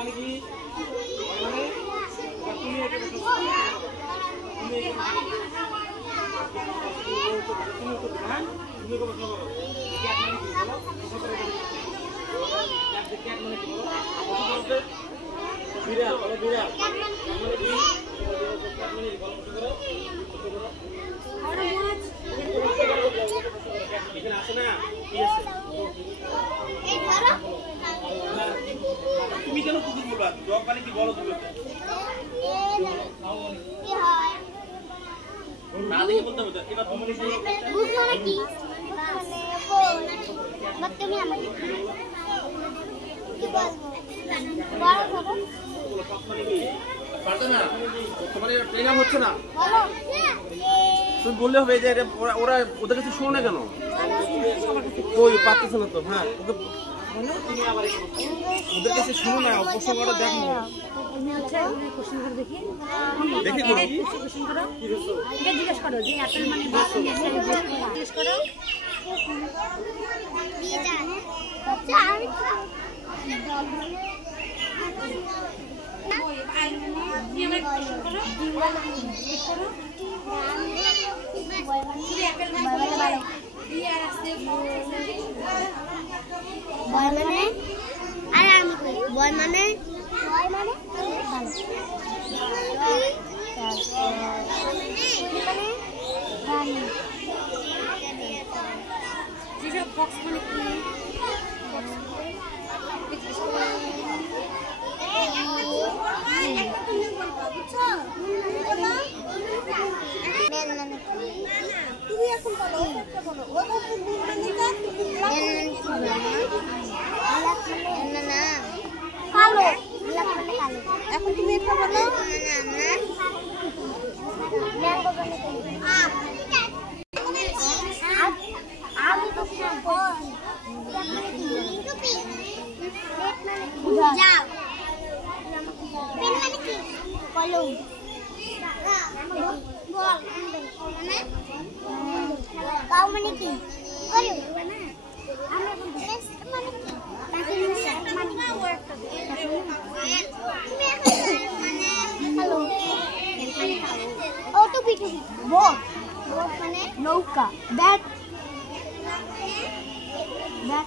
মানে কি মানে তুমি এটা তুমি বিড়াল বলো বিড়াল মানে কি এখানে আসে না কি আছে তুমি কেন কুকুর বলবা ডগ মানে কি বলো তুমি না দেখে বলতে হবে এবার তুমি মানে কি মানে তুমি আমাকে কি বলবো বড় খবর পারতো না তোমার ট্রেন আপ হচ্ছে না তুমি বললে হবে যে ওরা ওদের কাছে শুনো না কেন কই পারতেছ না তো হ্যাঁ ওকে বলো তুমি আবার ওদের কাছে শুনো না প্রশ্নটা দেখো দেখি করো কোশ্চেন করো এটা জিজ্ঞেস করো যে অ্যাপল মানে বাস জিজ্ঞেস করো আচ্ছা আমি বয় মানে এখন তুমি এটা বলো নৌকা ব্যাট ব্যাট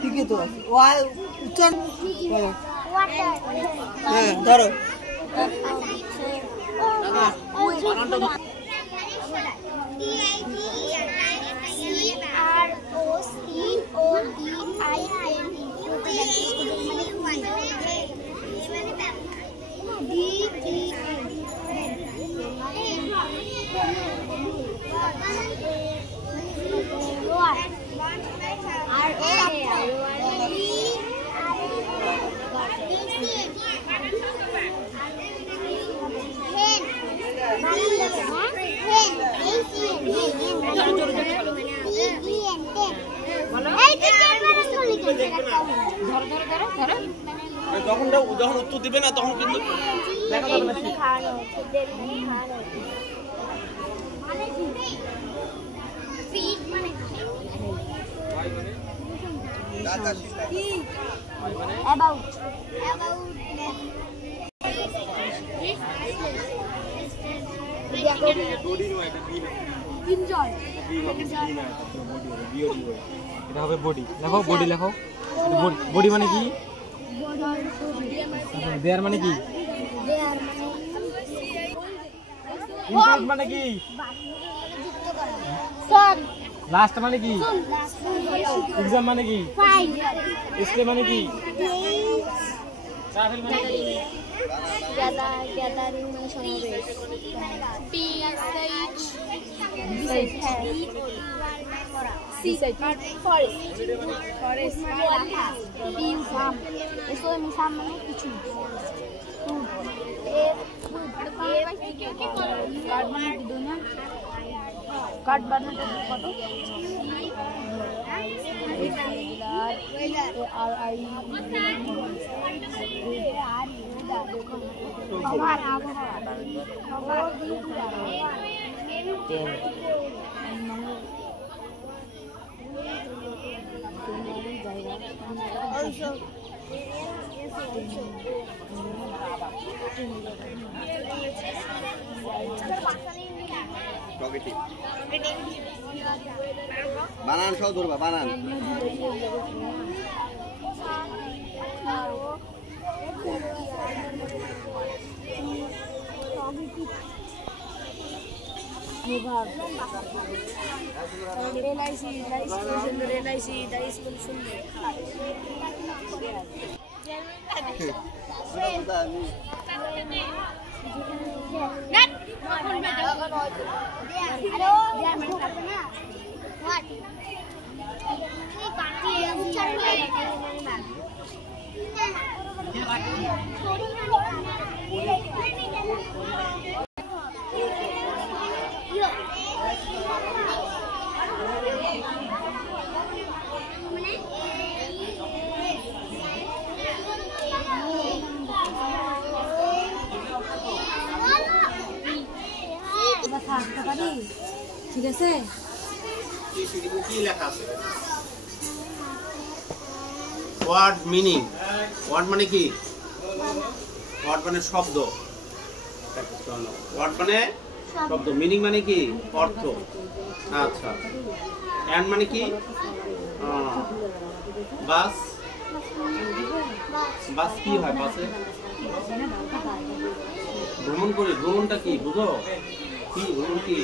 ঠিকই তো ধরো যখন উত্তর দিবে না তখন কিন্তু দেখা যাবে না এটা হবে বডি লেখো বডি লেখো বডি মানে কি দেয়ার মানে কি ইনক্লুড মানে কি সন লাস্ট মানে কি एग्जाम মানে কি ফাইন স্টে মানে কি ট্রাভেল মানে কি গ্যাদারিং মানে সমাবেশ PSH ফরেস্ট এসো মিশাম মানে কিছু কার্ড বানাতে কত বানান সহ ধরবা বানান ঠিক আছে কি লেখা আছে ওয়ার্ড মিনিং ওয়ার্ড মানে কি ওয়ার্ড মানে শব্দ ওয়ার্ড মানে শব্দ মিনিং মানে কি অর্থ আচ্ছা এন্ড মানে কি বাস বাস কি হয় বাসে ভ্রমণ করি ভ্রমণটা কি বুঝো কি ভ্রমণ কি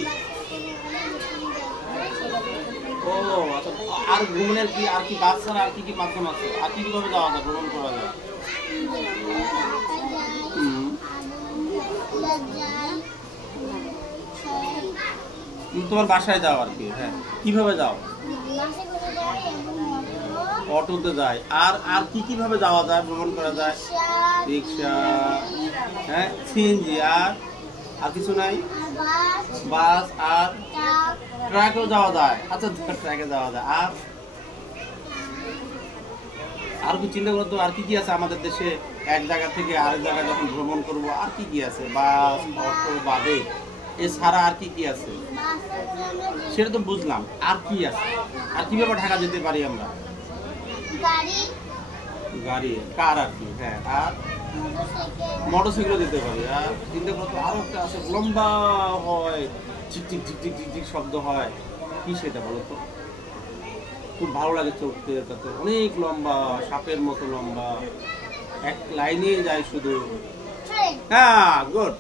ও আচ্ছা আর ভ্রমণের কি আর কি বাস ছাড়া আর কি কি মাধ্যম আছে আর কি কিভাবে যাওয়া যায় ভ্রমণ করা যায় তোমার বাসায় যাও আর কি হ্যাঁ কিভাবে যাও অটোতে যায় আর আর কি কিভাবে যাওয়া যায় ভ্রমণ করা যায় রিক্সা হ্যাঁ সিএনজি আর আর কিছু নাই বাস আর ট্রাকেও যাওয়া যায় আচ্ছা ট্রাকে যাওয়া যায় আর কি চিন্তা করো তো আর কি কি আছে আমাদের দেশে এক জায়গা থেকে আরেক জায়গায় যখন ভ্রমণ করব আর কি কি আছে বাস অটো বাদে এছাড়া আর কি কি আছে সেটা তো বুঝলাম আর কি আছে আর কিভাবে ঢাকা যেতে পারি আমরা গাড়ি কার আর কি হ্যাঁ আর মোটরসাইকেল যেতে পারি আর চিন্তা করো তো আরো একটা আছে লম্বা হয় ঝিকঝিক ঝিকঝিক ঝিকঝিক শব্দ হয় কি সেটা বলো তো খুব ভালো লাগে চলতে তো অনেক লম্বা সাপের মতো লম্বা এক লাইনে যায় শুধু হ্যাঁ গুড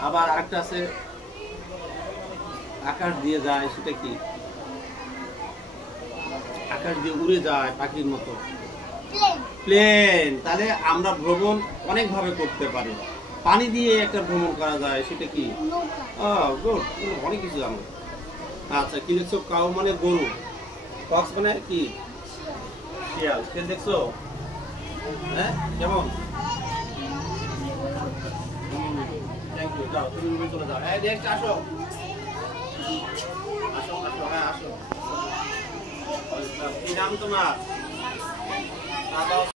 আবার আরেকটা আছে আকাশ দিয়ে যায় সেটা কি আকাশ দিয়ে উড়ে যায় পাখির মতো প্লেন তাহলে আমরা ভ্রমণ অনেক ভাবে করতে পারি পানি দিয়ে একটা ভ্রমণ করা যায় সেটা কি গুড অনেক কিছু জানো আচ্ছা কি দেখছো কাউ মানে গরু ফক্স মানে কি শিয়াল কে দেখছো হ্যাঁ কেমন থ্যাংক ইউ যাও তুমি রুমে চলে যাও এই নেক্সট আসো আসো আসো হ্যাঁ আসো কি নাম তোমার